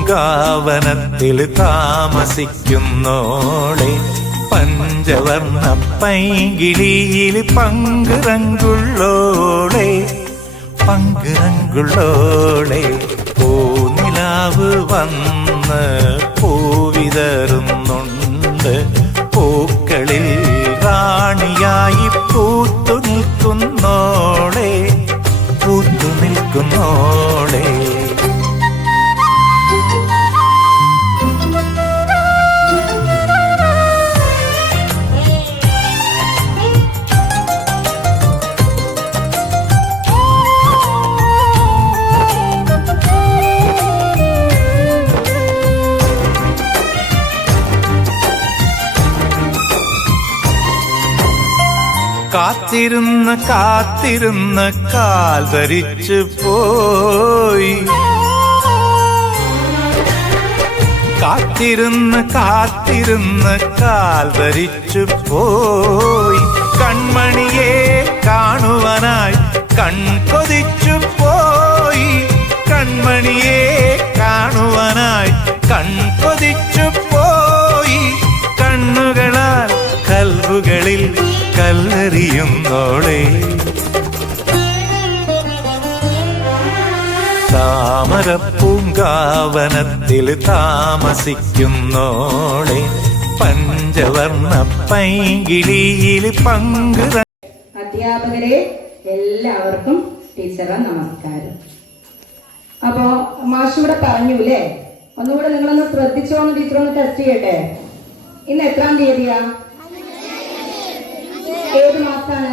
പൂങ്കാവനത്തിൽ താമസിക്കുന്നോളെ പഞ്ചവർണ്ണ പൈങ്കിളിയിൽ പങ്കുറങ്കുള്ളോളെ പങ്കുറങ്കുള്ളോളെ പൂനിലാവ് വന്ന് പൂവിതറുന്നുണ്ട് പൂക്കളിൽ റാണിയായി പൂത്തു നിൽക്കുന്നോളെ പൂത്തു നിൽക്കുന്നോളെ കാത്തിരുന്ന് കാത്തിരുന്ന് കാൽ ധരിച്ചു പോയി കാത്തിരുന്ന് കാത്തിരുന്ന് കാൽ ധരിച്ചു പോയി കൺമണിയെ കാണുവാനായി കൺകൊതിച്ചു പോയി കൺമണിയെ കാണുവാനായി കൺകൊതിച്ചു പോയി കണ്ണുകളാൽ കൽവുകളിൽ കല്ലെറിയുന്നോളെ താമരപ്പൂങ്കാവനത്തിൽ താമസിക്കുന്നോളെ പഞ്ചവർണ്ണ പൈങ്കിളിയിൽ പങ്കുറ. അധ്യാപകരെ എല്ലാവർക്കും ടീച്ചറെ നമസ്കാരം. അപ്പോ മാഷൂടെ പറഞ്ഞൂല്ലേ, ഒന്നുകൂടെ നിങ്ങളൊന്ന് ശ്രദ്ധിച്ചോന്ന് ടീച്ചറൊന്ന് ടെസ്റ്റ് ചെയ്യട്ടെ. ഇന്ന് എത്രാം തീയതിയാ? ഏത് മാസാണ്?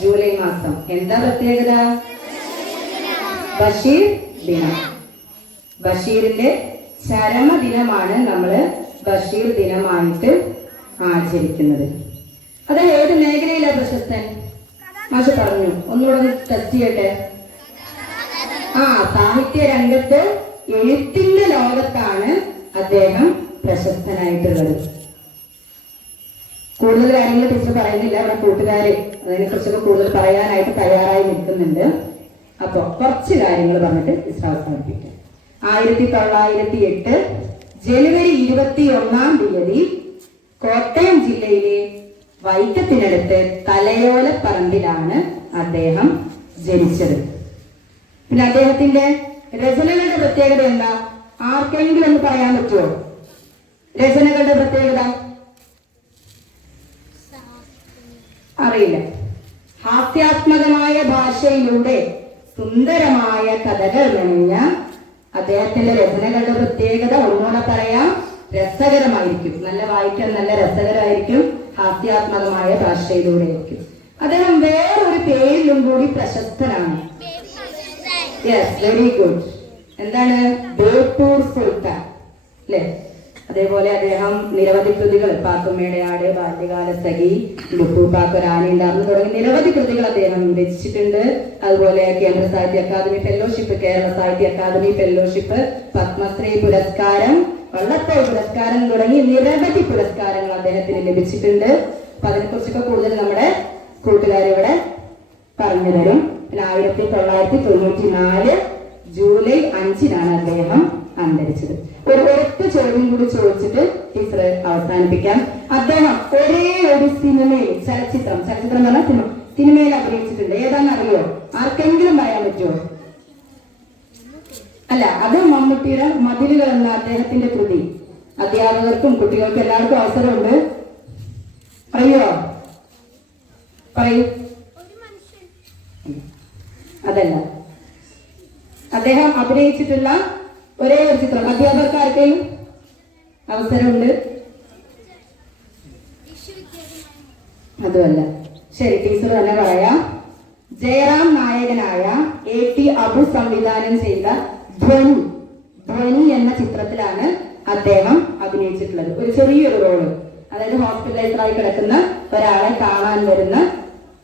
ജൂലൈ മാസം. എന്താ പ്രത്യേകത? ബഷീർ ദിനം. ബഷീറിന്റെ ചരമദിനമാണ് നമ്മള് ബഷീർ ദിനമായിട്ട് ആചരിക്കുന്നത്. അത് ഏത് മേഖലയിലാണ് പ്രശസ്തൻ? മാഷ് പറഞ്ഞു, ഒന്നുകൂടെ ടെസ്റ്റ് ചെയ്യട്ടെ. സാഹിത്യ രംഗത്ത് എഴുത്തിന്റെ ലോകത്താണ് അദ്ദേഹം പ്രശസ്തനായിട്ടുള്ളത്. കൂടുതൽ കാര്യങ്ങൾ ടീച്ചർ പറയുന്നില്ല, അവിടെ കൂട്ടുകാര് അതിനെ കുറിച്ചൊക്കെ കൂടുതൽ പറയാനായിട്ട് തയ്യാറായി നിൽക്കുന്നുണ്ട്. അപ്പൊ കുറച്ച് കാര്യങ്ങൾ പറഞ്ഞിട്ട് ടീച്ചർ അവസാനിപ്പിക്കാം. 1908 ജനുവരി 21 കോട്ടയം ജില്ലയിലെ വൈക്കത്തിനടുത്ത് തലയോലപ്പറമ്പിലാണ് അദ്ദേഹം ജനിച്ചത്. പിന്നെ അദ്ദേഹത്തിന്റെ രചനകളുടെ പ്രത്യേകത എന്താ? ആർക്കെങ്കിലും ഒന്ന് പറയാൻ പറ്റുമോ രചനകളുടെ പ്രത്യേകത? അറിയില്ല. ഹാസ്യാത്മകമായ ഭാഷയിലൂടെ സുന്ദരമായ കഥകൾ മെനഞ്ഞ അദ്ദേഹത്തിന്റെ രചനകളുടെ പ്രത്യേകത ഒന്നുകൂടെ പറയാം, രസകരമായിരിക്കും. നല്ല വായിക്കാൻ നല്ല രസകരമായിരിക്കും, ഹാസ്യാത്മകമായ ഭാഷയിലൂടെ ആയിരിക്കും. അദ്ദേഹം വേറൊരു പേരിലും കൂടി പ്രശസ്തനാണ്. Yes, very good. എന്താണ്? ബേപ്പൂർ സുൽത്താൻ അല്ലെ? അതേപോലെ അദ്ദേഹം നിരവധി കൃതികൾ, പാത്തുമ്മയുടെ ആട്, ബാല്യകാല സഖി, ലുട്ടൂപ്പാക്കൊരാനയുണ്ടാർന്നു തുടങ്ങി നിരവധി കൃതികൾ അദ്ദേഹം രചിച്ചിട്ടുണ്ട്. അതുപോലെ കേന്ദ്ര സാഹിത്യ അക്കാദമി ഫെലോഷിപ്പ്, കേരള സാഹിത്യ അക്കാദമി ഫെലോഷിപ്പ്, പത്മശ്രീ പുരസ്കാരം, വള്ളത്തോൾ പുരസ്കാരം തുടങ്ങി നിരവധി പുരസ്കാരങ്ങൾ അദ്ദേഹത്തിന് ലഭിച്ചിട്ടുണ്ട്. അപ്പൊ അതിനെക്കുറിച്ചൊക്കെ കൂടുതൽ നമ്മുടെ കൂട്ടുകാരിവിടെ പറഞ്ഞു തരും. പിന്നെ 1994 ജൂലൈ 5 അദ്ദേഹം അന്തരിച്ചത്. ഒരൊറ്റ ചോദ്യം കൂടി ചോദിച്ചിട്ട് ടീച്ചർ അവസാനിപ്പിക്കാം. അദ്ദേഹം ഒരേ ഒരു സിനിമയിൽ ചലച്ചിത്രം എന്ന് പറഞ്ഞാൽ സിനിമയിൽ അഭിനയിച്ചിട്ടുണ്ട്. ഏതാണെന്നറിയോ? ആർക്കെങ്കിലും പറയാൻ പറ്റുമോ? അല്ല, അത് മമ്മൂട്ടിയുടെ മതിലുകൾ എന്ന അദ്ദേഹത്തിന്റെ കൃതി. അധ്യാപകർക്കും കുട്ടികൾക്കും എല്ലാവർക്കും അവസരമുണ്ട്. പറയോ? പറയൂ. അതല്ല, അദ്ദേഹം അഭിനയിച്ചിട്ടുള്ള ഒരേ ഒരു ചിത്രം. അധ്യാപകർക്കാർക്കെയും അവസരമുണ്ട്? അതുമല്ല. ശരി, ടീച്ചർ തന്നെ പറയാം. ജയറാം നായകനായ AT അബു സംവിധാനം ചെയ്ത ധ്വനി എന്ന ചിത്രത്തിലാണ് അദ്ദേഹം അഭിനയിച്ചിട്ടുള്ളത്. ഒരു ചെറിയൊരു റോള്, അതായത് ഹോസ്പിറ്റലൈസറായി കിടക്കുന്ന ഒരാളെ കാണാൻ വരുന്ന,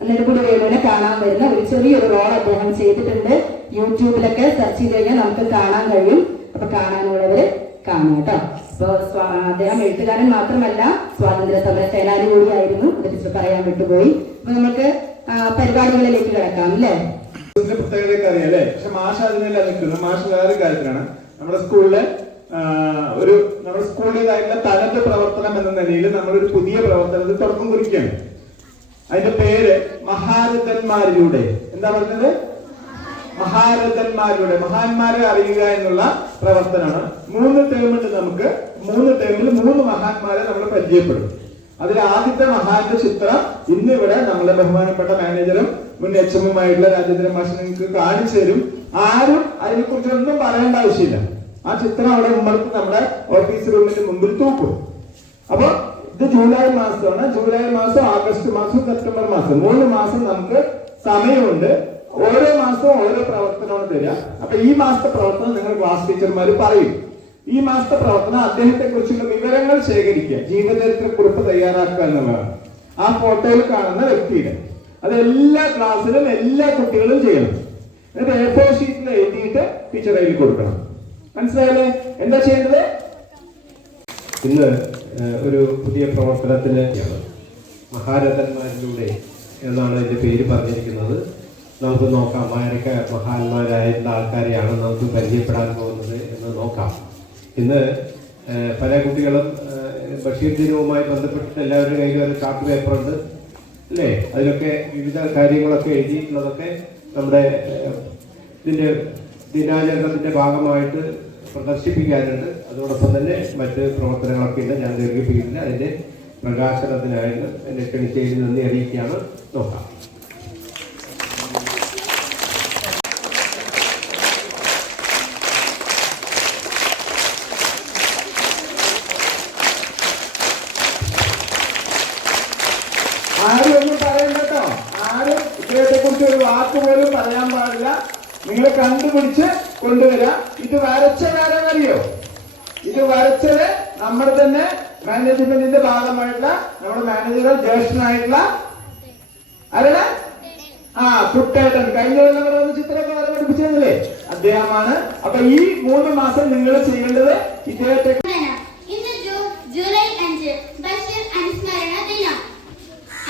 നെടുമുടി വേണുവിനെ കാണാൻ വരുന്ന ഒരു ചെറിയൊരു റോൾ അദ്ദേഹം ചെയ്തിട്ടുണ്ട്. യൂട്യൂബിലൊക്കെ സെർച്ച് ചെയ്ത് കഴിഞ്ഞാൽ നമുക്ക് കാണാൻ കഴിയും. അപ്പൊ കാണാനുള്ളവര് കാണും കേട്ടോ. അപ്പൊ അദ്ദേഹം എഴുത്തുകാരൻ മാത്രമല്ല, സ്വാതന്ത്ര്യ സമര സേനാനി കൂടിയായിരുന്നു. അത് ടീച്ചർ പറയാൻ വിട്ടുപോയി. അപ്പൊ നമുക്ക് പരിപാടികളിലേക്ക് കിടക്കാം അല്ലേ? പ്രത്യേകതയൊക്കെ അറിയാം അല്ലേ? പക്ഷെ മാഷ് അതിനെല്ലാം നിൽക്കുന്നത്. മാഷ് വേറെ കാര്യത്തിലാണ്. നമ്മുടെ സ്കൂളില് നമ്മുടെ സ്കൂളിലേതായിട്ടുള്ള തനത് പ്രവർത്തനം എന്ന നിലയിൽ നമ്മളൊരു പുതിയ പ്രവർത്തനത്തിൽ തുടക്കം കുറിക്കുകയാണ്. അതിന്റെ പേര് മഹാരഥന്മാരിലൂടെ. എന്താ പറഞ്ഞത്? മഹാരഥന്മാരിലൂടെ, മഹാന്മാരെ അറിയുക എന്നുള്ള പ്രവർത്തനമാണ്. 3 ടേമുണ്ട് നമുക്ക്. 3 ടേമിൽ 3 മഹാന്മാരെ നമ്മൾ പരിചയപ്പെടും. അതിൽ ആദ്യത്തെ മഹാന്റെ ചിത്രം ഇന്നിവിടെ നമ്മുടെ ബഹുമാനപ്പെട്ട മാനേജറും മുൻ എച്ച്എമ്മുമായിട്ടുള്ള രാജേന്ദ്രൻ മാഷ് നിങ്ങൾക്ക് കാണിച്ചു തരും. ആരും അതിനെ കുറിച്ച് ഒന്നും പറയേണ്ട ആവശ്യമില്ല. ആ ചിത്രം അവിടെ നമ്മൾക്ക് നമ്മുടെ ഓഫീസ് റൂമിന്റെ മുമ്പിൽ തൂക്കും. അപ്പൊ ഇത് ജൂലൈ മാസമാണ്. ജൂലൈ മാസം, ആഗസ്റ്റ് മാസം, സെപ്റ്റംബർ മാസം 3 മാസം നമുക്ക് സമയമുണ്ട്. ഓരോ മാസവും ഓരോ പ്രവർത്തനമാണ് തരിക. അപ്പൊ ഈ മാസത്തെ പ്രവർത്തനം നിങ്ങൾ ക്ലാസ് ടീച്ചർമാർ പറയും. ഈ മാസത്തെ പ്രവർത്തനം അദ്ദേഹത്തെ കുറിച്ചുള്ള വിവരങ്ങൾ ശേഖരിക്കുക, ജീവചരിത്രക്കുറിപ്പ് തയ്യാറാക്കുക എന്നുള്ളതാണ്. ആ ഫോട്ടോയിൽ കാണുന്ന വ്യക്തിയുടെ അത് എല്ലാ ക്ലാസ്സിലും എല്ലാ കുട്ടികളും ചെയ്യണം. എന്നിട്ട് A4 ഷീറ്റിൽ എഴുതിയിട്ട് ടീച്ചർ കയ്യിൽ കൊടുക്കണം. മനസ്സിലായല്ലേ? എന്താ ചെയ്യേണ്ടത്? ഇന്ന് ഒരു പുതിയ പ്രവർത്തനത്തിന് മഹാരഥന്മാരിലൂടെ എന്നാണ് ഇതിന്റെ പേര് പറഞ്ഞിരിക്കുന്നത്. നമുക്ക് നോക്കാം ആരൊക്കെ മഹാന്മാരായിട്ടുള്ള ആൾക്കാരെയാണ് നമുക്ക് പരിചയപ്പെടാൻ പോകുന്നത് എന്ന് നോക്കാം. ഇന്ന് പല കുട്ടികളും ബഷീർ ദിനവുമായി ബന്ധപ്പെട്ടിട്ട് എല്ലാവരുടെ കയ്യിലും ഒരു ചാർട്ട് പേപ്പറുണ്ട് അല്ലേ? അതിലൊക്കെ വിവിധ കാര്യങ്ങളൊക്കെ എഴുതിയിട്ടുള്ളതൊക്കെ നമ്മുടെ ഇതിൻ്റെ ദിനാചരണത്തിൻ്റെ ഭാഗമായിട്ട് പ്രദർശിപ്പിക്കാനുണ്ട്. അതോടൊപ്പം തന്നെ മറ്റ് പ്രവർത്തനങ്ങളൊക്കെ ഉണ്ട്. ഞാൻ ദീർഘിപ്പിക്കുന്നില്ല. അതിൻ്റെ പ്രകാശനത്തിനായിട്ട് എന്നെ ക്ഷണിച്ചതിൽ നന്ദി അറിയിക്കുകയാണ്. നോക്കാം. ആരും ഒന്നും പറയണ്ട കേട്ടോ. ആരും ഇദ്ദേഹത്തെ കുറിച്ച് ഒരു വാക്ക് പോലും പറയാൻ പാടില്ല. നിങ്ങൾ കണ്ടുപിടിച്ച് കൊണ്ടുവരാം. ഇത് വരച്ചതാരെന്നറിയോ? ഇത് വരച്ചത് നമ്മുടെ തന്നെ മാനേജ്മെന്റിന്റെ ഭാഗമായിട്ടുള്ള നമ്മുടെ മാനേജർ ജ്യേഷ്ഠനായിട്ടുള്ള ആരാണ്? കുട്ടേട്ടൻ. കഴിഞ്ഞ കൊല്ലം ഇവിടെ വന്ന് ചിത്രമൊക്കെ വര പഠിപ്പിച്ചതല്ലേ? അദ്ദേഹമാണ്. അപ്പൊ ഈ 3 മാസം നിങ്ങൾ ചെയ്യേണ്ടത് ഇദ്ദേഹത്തെ ജൂലൈ 5 ബഷീർ അനുസ്മരണ ദിനം.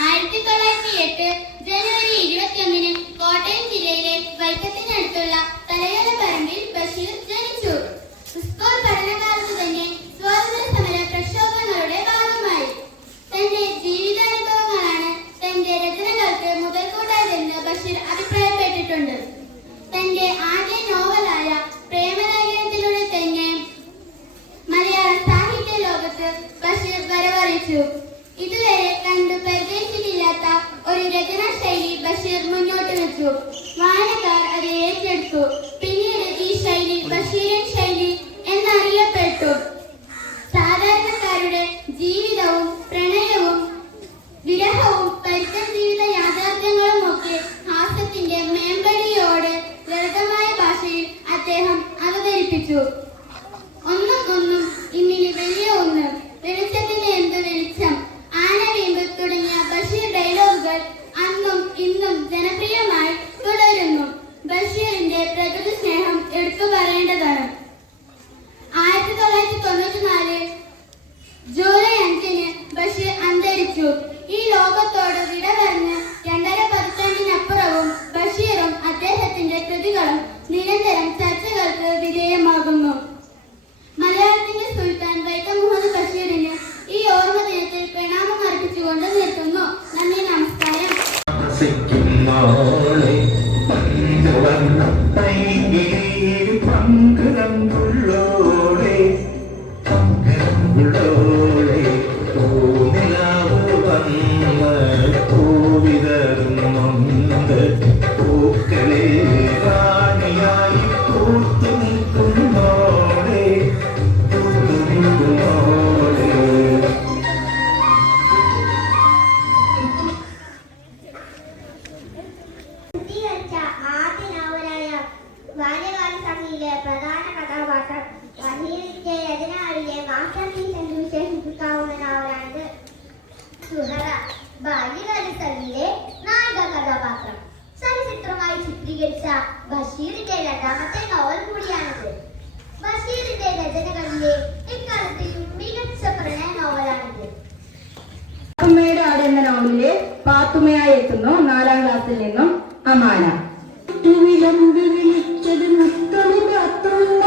1908 ജനുവരി 21 കോട്ടയം ജില്ലയിലെ വൈക്കത്തിനടുത്തുള്ള തലയോലപ്പറമ്പിൽ ബഷീർ ജനിച്ചു. സ്കൂൾ പഠനകാലത്ത് തന്നെ സ്വാതന്ത്ര്യ സമര പ്രക്ഷോഭങ്ങളുടെ ഭാഗമായി. തന്റെ ജീവിതാനുഭവങ്ങളാണ് തന്റെ രചനകൾക്ക് മുതൽക്കൂട്ടായതെന്ന് ബഷീർ അഭിപ്രായപ്പെട്ടിട്ടുണ്ട്. തന്റെ ആദ്യ നോവലായ പ്രേമലേഖനത്തിലൂടെ തന്നെ മലയാള സാഹിത്യ ലോകത്ത് ബഷീർ വരവറിയിച്ചു. ഇതുവരെ കണ്ടു പരിചയിച്ചിട്ടില്ലാത്ത ഒരു രചനാ ശൈലി ബഷീർ മുന്നോട്ട് വെച്ചു. വായനക്കാർ അത് ഏറ്റെടുത്തു. പിന്നീട് ഈ ശൈലി ബഷീരൻ ശൈലി എന്നറിയപ്പെട്ടു. സാധാരണക്കാരുടെ ജീവിതവും പ്രണയവും വിരഹവും പരിസര ജീവിത യാഥാർത്ഥ്യങ്ങളും ഒക്കെ ഹാസ്യത്തിന്റെ മേമ്പടിയോട് ലളിതമായ ഭാഷയിൽ അദ്ദേഹം അവതരിപ്പിച്ചു. ഒന്നും ഇന്നിന് വലിയ ഒന്ന്, വെളിച്ചത്തിന്റെ എന്ത് വെളിച്ചം, ആനവീമ്പ് തുടങ്ങിയ ബഷീർ ഡയലോഗുകൾ അന്നും ഇന്നും ജനപ്രിയമായി തുടരുന്നു. ബഷീറിന്റെ പ്രകൃതി സ്നേഹം എടുത്തു പറയേണ്ടതാണ്. 1994 ജൂലൈ 5 ബഷീർ അന്തരിച്ചു. ഈ ലോകത്തോട് വിട പറഞ്ഞ് 2.5 പതിറ്റാണ്ടിനപ്പുറവും ബഷീറും അദ്ദേഹത്തിന്റെ കൃതികളും നിരന്തരം ചർച്ചകൾക്ക് വിധേയമാകുന്നു. മലയാളത്തിന്റെ സുൽത്താൻ വൈക്കം മുഹമ്മദ് ബഷീറിന് ഈ ഓർമ്മ ദിനത്തിൽ പ്രണാമം അർപ്പിച്ചുകൊണ്ട് നിർത്തുന്നു. നന്ദി, നമസ്കാരം. പ്രധാന കഥാപാത്രം ബഷീറിന്റെ രചനകളിലെ മാസ്റ്റർപീസ് എന്ന് വിശേഷിപ്പിക്കാവുന്ന നോവലാണിത്. സുഹറ ബാല്യകാലസഖിയിലെ നായിക കഥാപാത്രം സചിത്രമായി ചിത്രീകരിച്ച ബഷീറിന്റെ 2ാമത്തെ നോവൽ കൂടിയാണിത്. ബഷീറിന്റെ രചനകളിലെ എക്കാലത്തെയും മികച്ച പ്രണയ നോവലാണിത്. പാത്തുമ്മയുടെ ആട് എന്ന നോവലിലെ പാത്തുമ്മയായി എത്തുന്നു 4ാം ക്ലാസ്സിൽ നിന്നും അമാന. വിളിച്ചത് മുത്തമിഴത്തുള്ള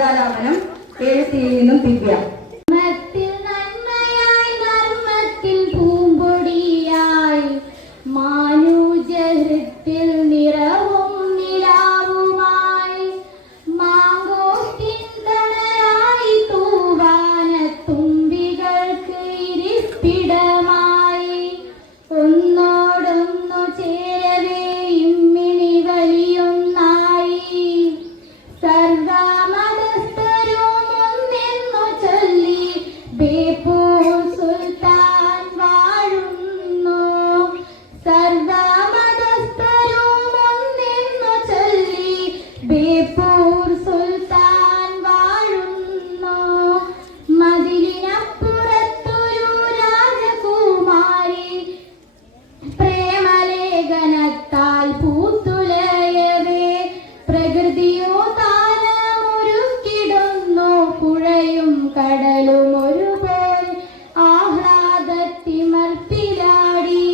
സംഗീതാലാപനം 7C നിന്നും ദിവ്യ. നന്മയായി നർമ്മത്തിൽ പൂമ്പൊടിയായി മാനുജഹൃത്തിൽ നിറവും നിലാവുമായി മാങ്കോത്തിൻ തണലായി തൂവാനത്തുമ്പികൾക്ക് ഇരിപ്പിടമായി ഒന്നോടൊന്നു ചേരവേ ഇമ്മിണി വലിയൊന്നായി സർവമതസ്ഥരും ഒന്നെന്നു ചൊല്ലി ബേപ്പൂർ സുൽത്താൻ വാഴുന്നു സർവമതസ്ഥരും ഒന്നെന്നു ചൊല്ലി ബേപ്പൂർ സുൽത്താൻ വാഴുന്നു മതിലിനപ്പുറത്തൊരു രാജകുമാരി പ്രേമലേഖനത്താൽ പൂത്തുലയവേ പ്രകൃതിയോ താനമൊരുക്കിടുന്നു പുഴയും കടലും ഒരുപോലെ ആഹ്ലാദത്തിമർപ്പിലാടി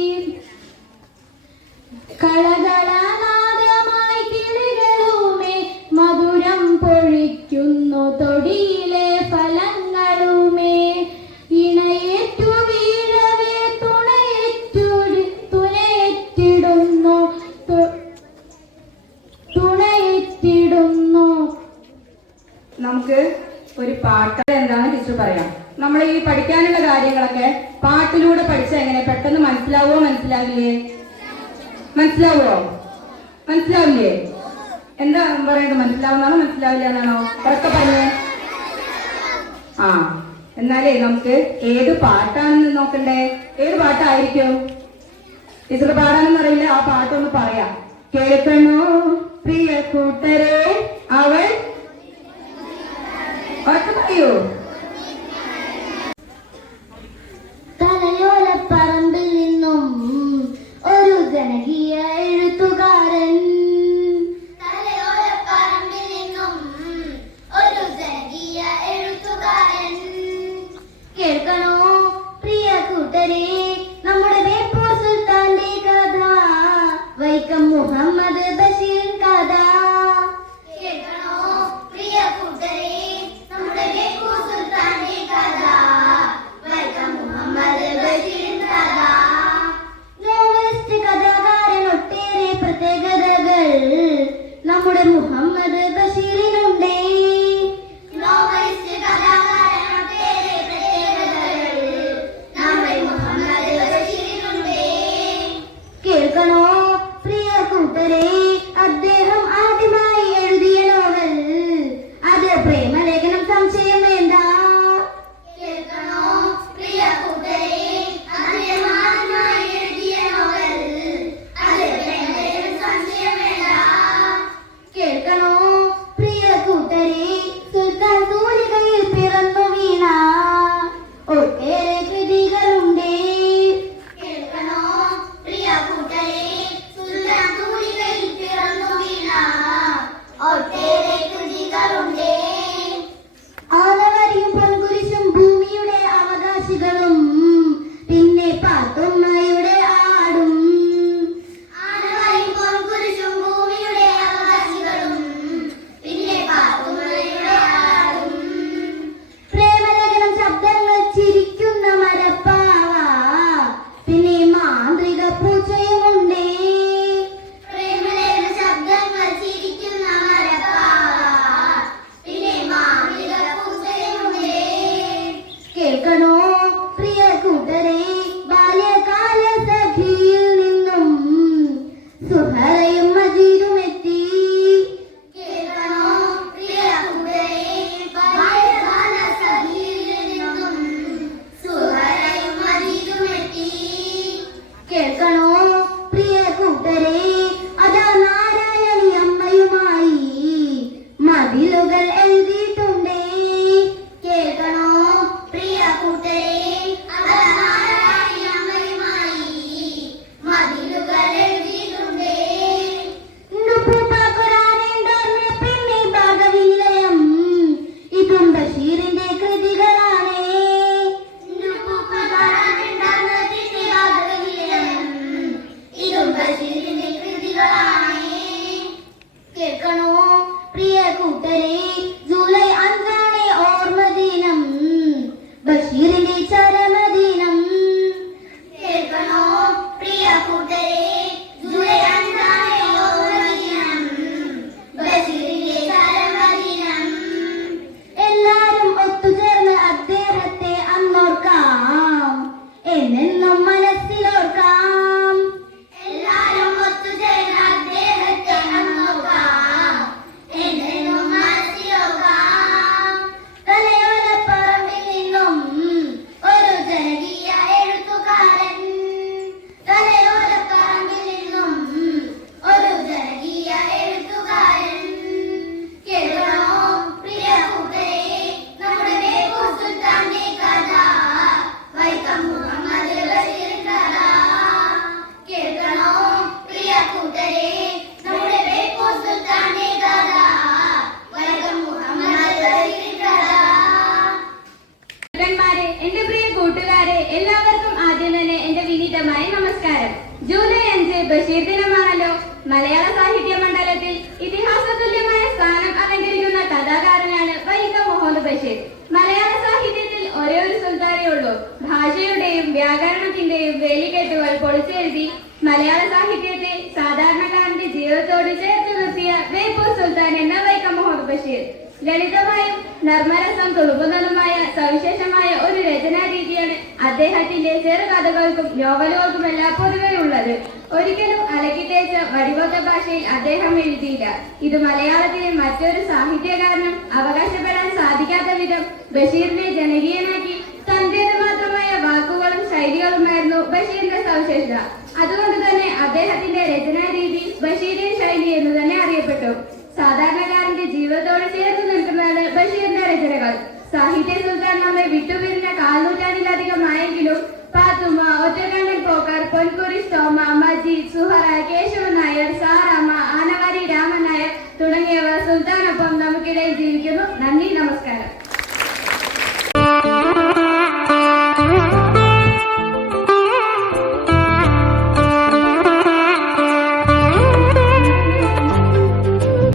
കളകളനാദമായി കിളികളുമേ മധുരം പൊഴിക്കുന്നു തൊടിയിലെ ഫലങ്ങളുമേ ഇണയേറ്റു വീഴവേ തുണയെറ്റിടുന്നു നമുക്ക് ഒരു പാട്ട് എന്താണെന്ന് ടീച്ചർ പറയാം. നമ്മൾ ഈ പഠിക്കാനുള്ള കാര്യങ്ങളൊക്കെ പാട്ടിലൂടെ പഠിച്ചാൽ എങ്ങനെ പെട്ടെന്ന് മനസ്സിലാവോ മനസ്സിലാവില്ലേ? മനസ്സിലാവില്ലേ? എന്താ പറയുന്നത്? മനസ്സിലാവുന്നാണോ മനസ്സിലാവില്ല എന്നാണോ? ഉറക്കെ പറഞ്ഞേ. ആ എന്നാലേ നമുക്ക് ഏത് പാട്ടാണെന്ന് നോക്കണ്ടേ? ഏത് പാട്ടായിരിക്കും? ടീച്ചർ പാടാനൊന്നും അറിയില്ല. ആ പാട്ടൊന്ന് പറയാം. കേൾക്കണോ പ്രിയ കൂട്ടരെ അവൾ ഉറക്കെ പറയൂ. തലയോലപ്പറമ്പിൽ നിന്നും ഒരു ജനകീയ എഴുത്തുകാരൻ തലയോലപ്പറമ്പിൽ നിന്നും ഒരു ജനകീയ എഴുത്തുകാരൻ കേൾക്കണോ പ്രിയ കൂട്ടരെ നമ്മുടെ ബേപ്പൂർ സുൽത്താന്റെ കഥ വൈക്കം മുഹമ്മദ് ബഷീർ കഥ കേൾക്കണോ പ്രിയ കൂട്ടരെ നമ്മുടെ ബേപ്പൂർ സുൽത്താന്റെ കഥ വൈക്കം മുഹമ്മദ് ബഷീർ കഥ നോവലിസ്റ്റ് കഥാകാരൻ ഒട്ടേറെ പ്രത്യേകതകൾ നമ്മുടെ മുഹമ്മദ് ബഷീറിനുണ്ട് നോവലിസ്റ്റ് കഥാകാരൻ ഒട്ടേറെ പ്രത്യേകതകൾ നമ്മുടെ മുഹമ്മദ് ബഷീറിനുണ്ട് കേൾക്കണോ പ്രിയ കൂട്ടരെ അദ്ദേഹം ആദ്യമായി എഴുതിയ നോവൽ അത് പ്രേമലേഖനം സംശയം വേണ്ട കേൾക്കണോ പ്രിയ കൂട്ടരെ അദ്ദേഹം ആദ്യമായി എഴുതിയ നോവൽ അത് പ്രേമലേഖനം സംശയം വേണ്ട കേൾക്കണോ പ്രിയ കൂട്ടരെ സുൽത്താൻ തൂലികയിൽ പിറന്നു വീണ ഒട്ടേറെ കൃതികളുണ്ട് കേൾക്കണോ പ്രിയ കൂട്ടരെ സുൽത്താൻ തൂലികയിൽ പിറന്നു വീണ ഒട്ടേറെ കൃതികളുണ്ട് ആലവരിയും പങ്കുരിശും ഭൂമിയുടെ അവകാശികളും പിന്നെ പാത്തുമ്മയുടെ ആടും ആലവരിയും പങ്കുരിശും ഭൂമിയുടെ അവകാശികളും പിന്നെ പാത്തുമ്മയുടെ ആടും പ്രേമലേഖനം ശബ്ദങ്ങൾ ചിരിക്കുന്ന മരപ്പാവ പിന്നെ മാന്ത്രിക പൂച്ചയുമുണ്ട് പ്രേമലേഖന ശബ്ദങ്ങൾ ചിരിക്കുന്ന മരപ്പാവ പിന്നെ മാന്ത്രിക പൂച്ചയുമുണ്ട് കേൾക്കണോ പ്രിയ കൂട്ടരെ ബാല്യകാല സഖിയിൽ നിന്നും സുഹറയും മജീദും എത്തി കേൾക്കണോ പ്രിയ കൂട്ടരെ ബാല്യകാല സഖിയിൽ നിന്നും സുഹറയും മജീദും എത്തി കേൾക്കണോ പ്രിയ കൂട്ടരെ അതാ നാരായണി അമ്മയുമായി മതിലുകൾ എഴുതിയിട്ടുണ്ട് കേൾക്കണോ പ്രിയ കൂട്ടരെ ബഷീർ ദിനമാണല്ലോ. മലയാള സാഹിത്യ മണ്ഡലത്തിൽ ഇതിഹാസ തുല്യമായ സ്ഥാനം അലങ്കരിക്കുന്ന കഥാകാരനാണ് വൈക്കം മുഹമ്മദ് ബഷീർ. മലയാള സാഹിത്യത്തിൽ ഒരേ ഒരു സുൽത്താനേ ഉള്ളൂ. ഭാഷയുടെയും വ്യാകരണത്തിന്റെയും വേലിക്കെട്ടുകൾ പൊളിച്ചെഴുതി മലയാള സാഹിത്യത്തെ സാധാരണക്കാരന്റെ ജീവിതത്തോട് ചേർത്ത് നിർത്തിയ ബേപ്പൂർ സുൽത്താൻ എന്ന വൈക്കം മുഹമ്മദ് ബഷീർ. ലളിതമായും നർമ്മരസം തുളുമ്പുന്നതുമായ സവിശേഷമായ ഒരു രചനാ രീതിയാണ് അദ്ദേഹത്തിന്റെ ചെറുകഥകൾക്കും നോവലുകൾക്കുമെല്ലാം പൊതുവെ ഉള്ളത്. ഒരിക്കലും അലക്കിത്തേച്ച വടിവൊത്ത ഭാഷയിൽ അദ്ദേഹം എഴുതിയില്ല. ഇത് മലയാളത്തിലെ മറ്റൊരു സാഹിത്യകാരനും അവകാശപ്പെടാൻ സാധിക്കാത്ത വിധം ബഷീറിനെ ജനകീയനാക്കി തന്റേത് മാത്രമായ വാക്കുകളും ശൈലികളുമായിരുന്നു ബഷീറിന്റെ സവിശേഷത. അതുകൊണ്ട് തന്നെ അദ്ദേഹത്തിന്റെ രചനാ രീതി ബഷീരിയൻ ശൈലി എന്ന് തന്നെ അറിയപ്പെട്ടു. സാധാരണക്കാരന്റെ ജീവിതത്തോട് ചേർന്ന് നിൽക്കുന്നതാണ് ബഷീറിന്റെ രചനകൾ. സാഹിത്യ സുൽത്താൻ നമ്മെ വിട്ടുപിരിഞ്ഞ കാൽനൂറ്റാണ്ടിലധികമായെങ്കിലും പാത്തുമ്മ, ഒറ്റക്കണ്ണൻ പോക്കർ, പൊൻകുരി തോമ, മജീദ്, സുഹറ, കേശവൻ നായർ, സാറാമ്മ, ആനവാരി രാമൻ നായർ തുടങ്ങിയവർ സുൽത്താനൊപ്പം നമുക്കിടയിൽ ജീവിക്കുന്നു. നന്ദി, നമസ്കാരം.